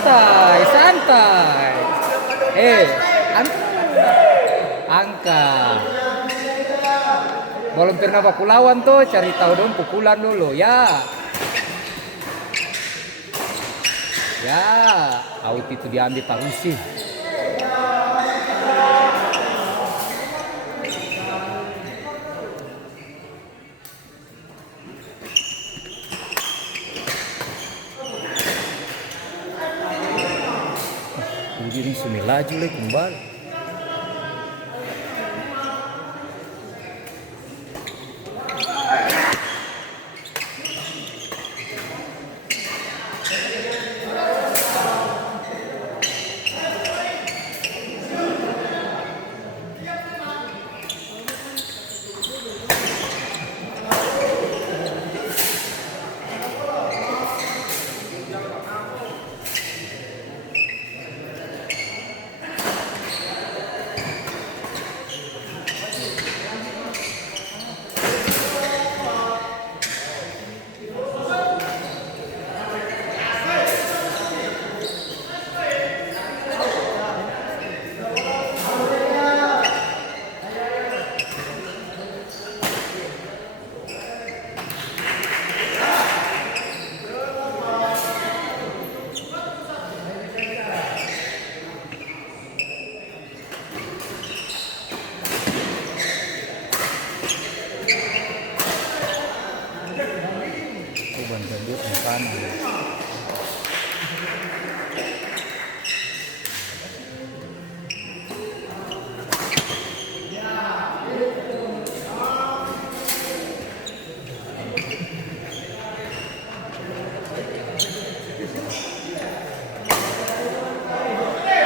santai, santai. Angka. Belum pernah baku lawan tuh, cari tahu dong pukulan dulu ya. Ya, out itu diambil Tarusi. Udin Sumilaju lagi kembali.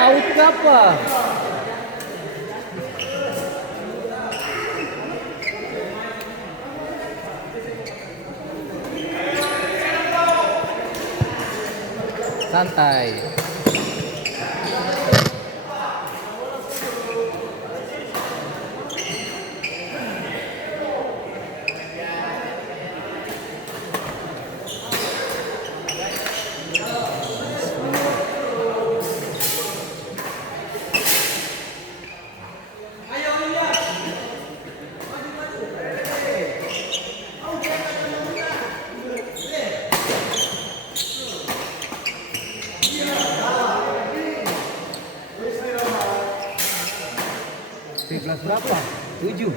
Out apa? Santai. Kelas berapa? 7.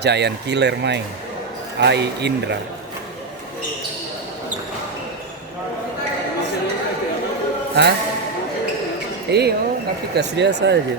Giant Killer main Ai Indra. Hah? Iya, tapi kas dia saja.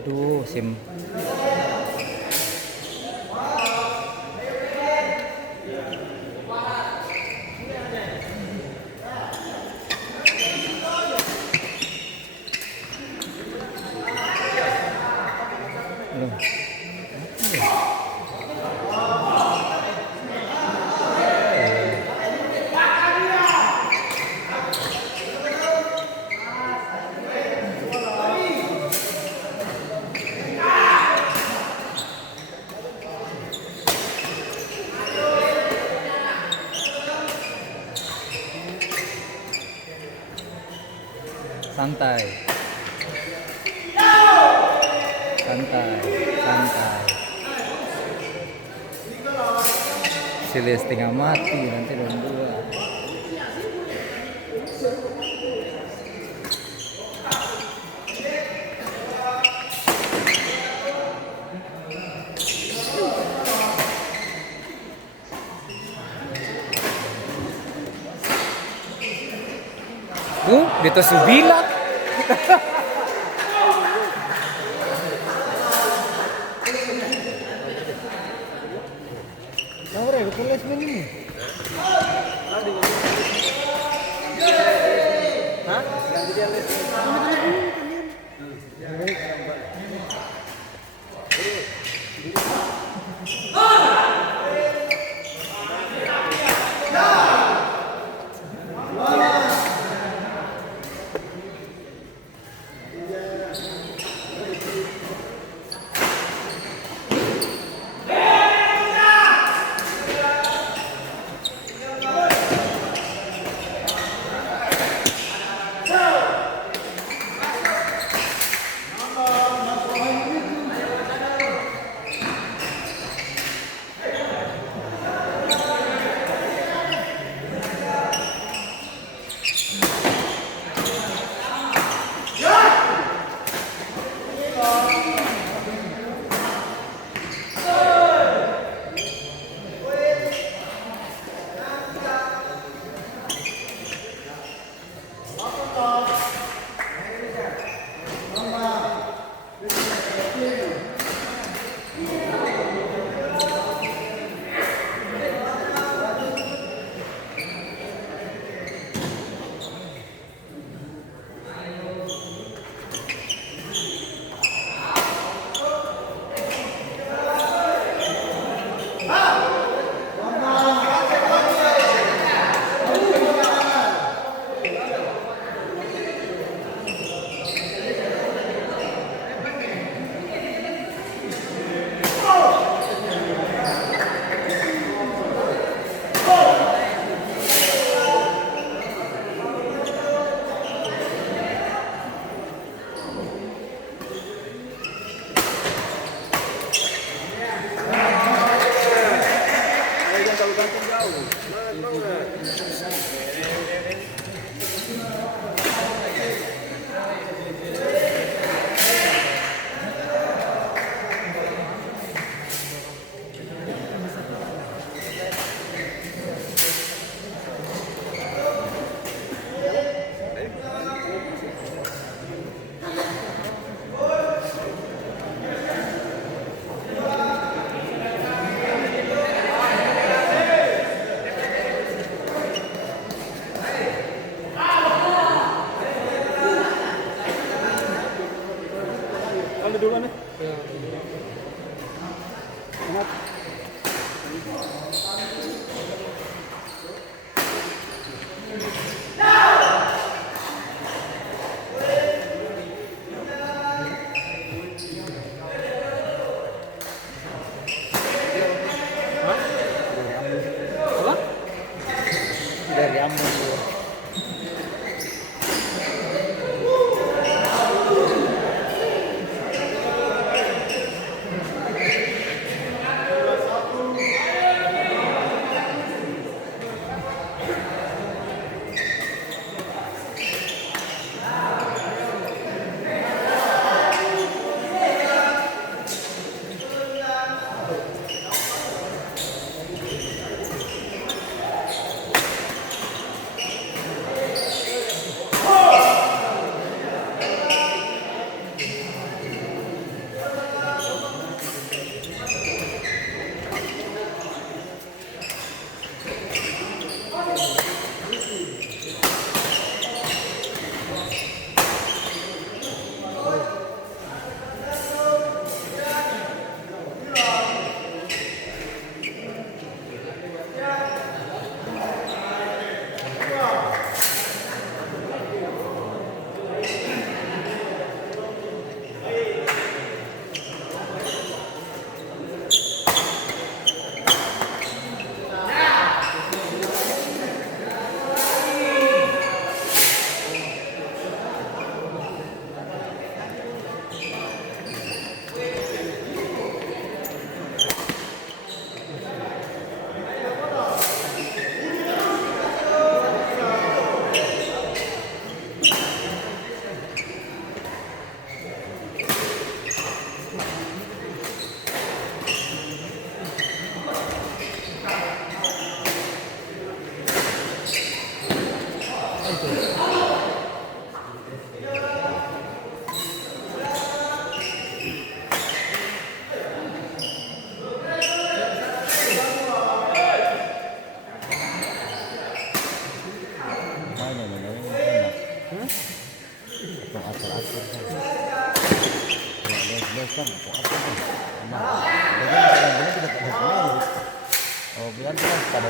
Aduh, sim. Loh. Santai. Santai, santai. Sile setengah mati nanti dong dua. Dito subilat. Ahora, ¿qué les venimos? ¿Ah? Duluan ya. Dari Ambon.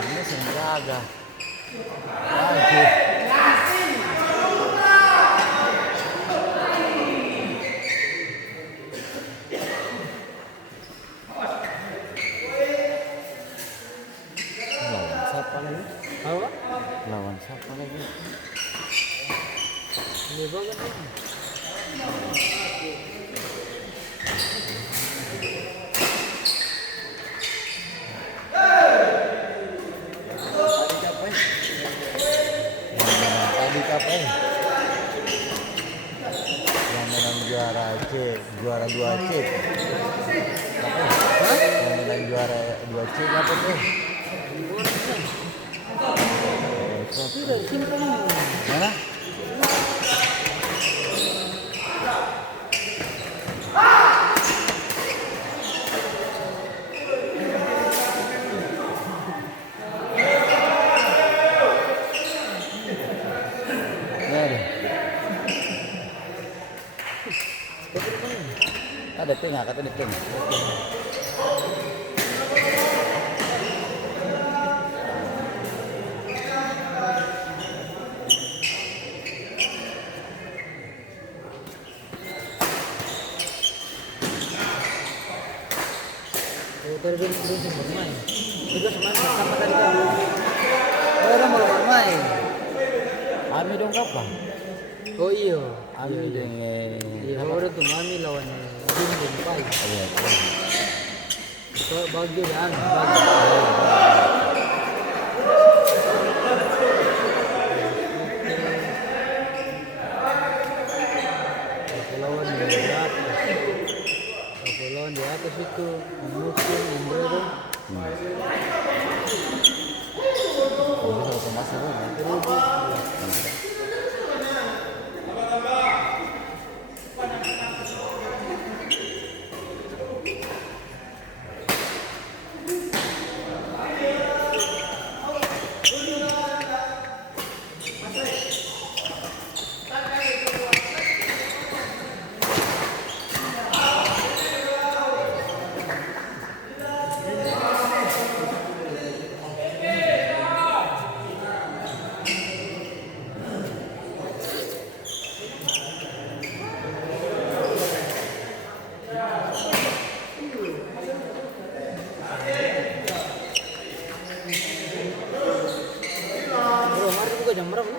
ini sering jaga. Lagi. Lawan siapa lagi? Apa? Lawan siapa lagi? Ini bagus kan? Tadi kapan? Yang menang juara C, juara 2 C. Apa? Hah? Yang menang juara 2 C apa tuh? Sudah simpan. Mana? Ada tengah, kata di tengah. Belum bermain. Juga semain sama tadi kan. Orang mau bermain. Ami dong kapan? Oh iya. Ami dengan Iya, orang tuh Mami lawan Binding Pai. iya. So bagi ya, bagi. Aku lawan di atas. Aku lawan di atas itu Muslim Indra tuh. Ini kalau kemas apa? Bro, hari juga jam berapa?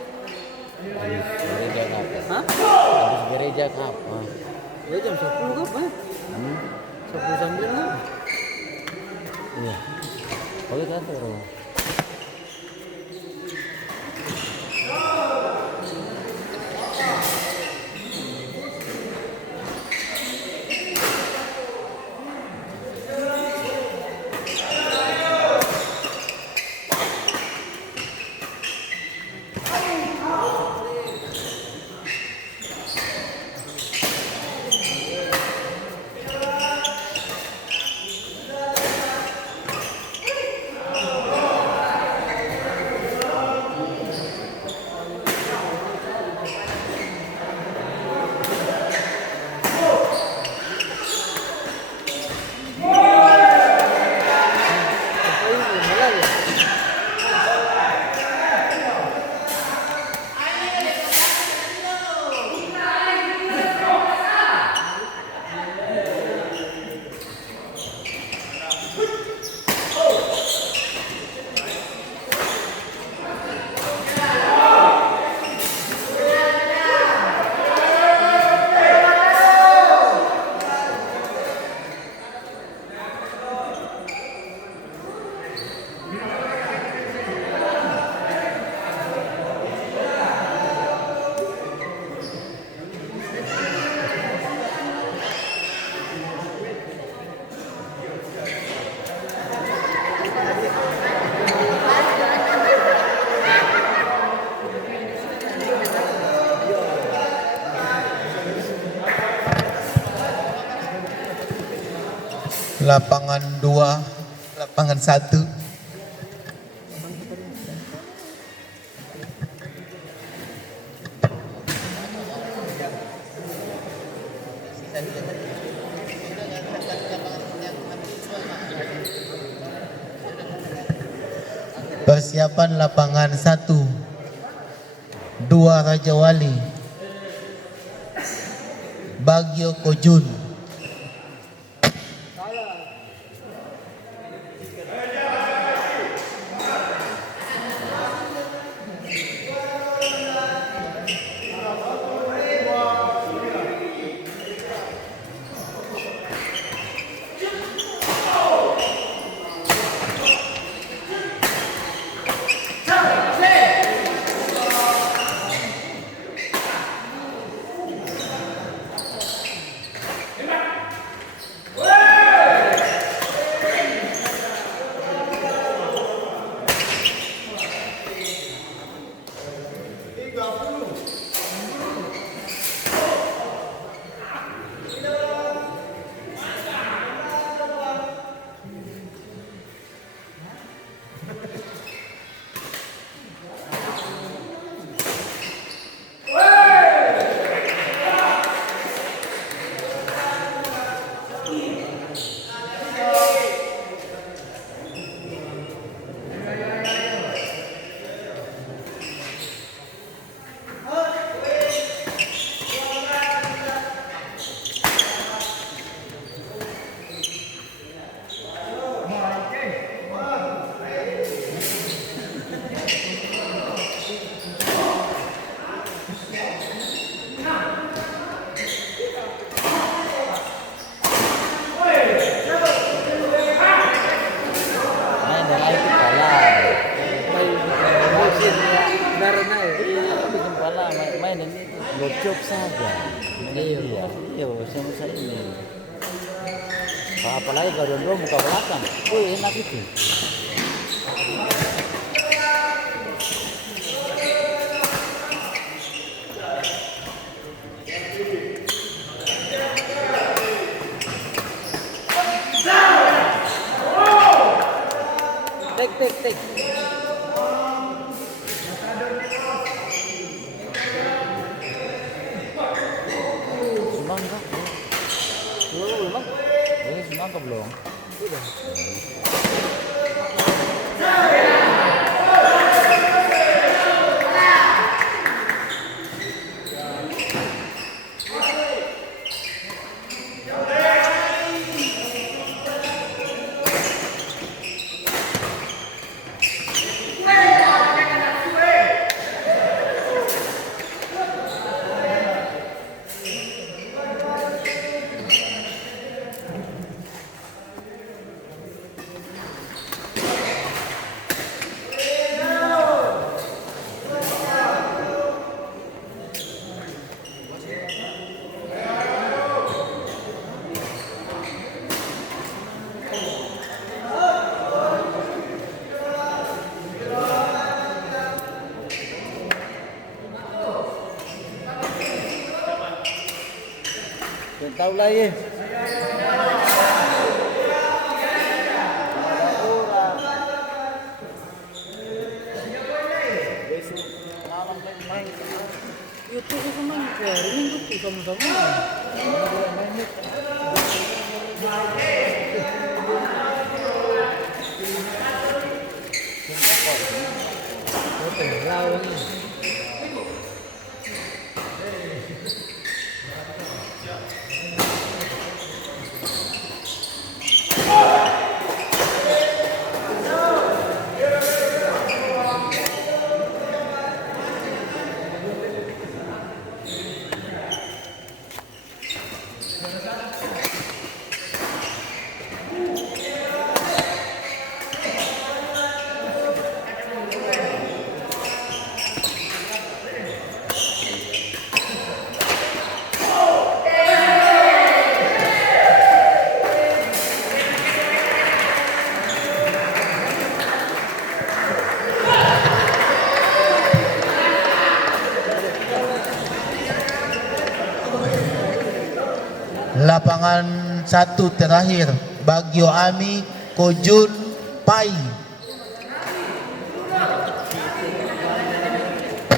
Gereja kapan? Hah? Habis gereja kapan? Ya jam 10 kapan? 10 sambil kan? Iya. Oke kan tuh. Apa ini belum mulai ya? Lapangan 2, lapangan 1. Persiapan lapangan 1 2 Raja Wali Bagio Kojun. Main dari itu kalah. Bikin pala main ini gocok saja. Iya, sama saya ini. Apalagi kalau dua muka belakang, enak itu. Tek. Semangka. Belum. Semangka belum. Udah. Tahu lah ya. Itu kemana? Ini itu sama-sama. Lapangan 1 terakhir Bagio Ami Kojun Pai.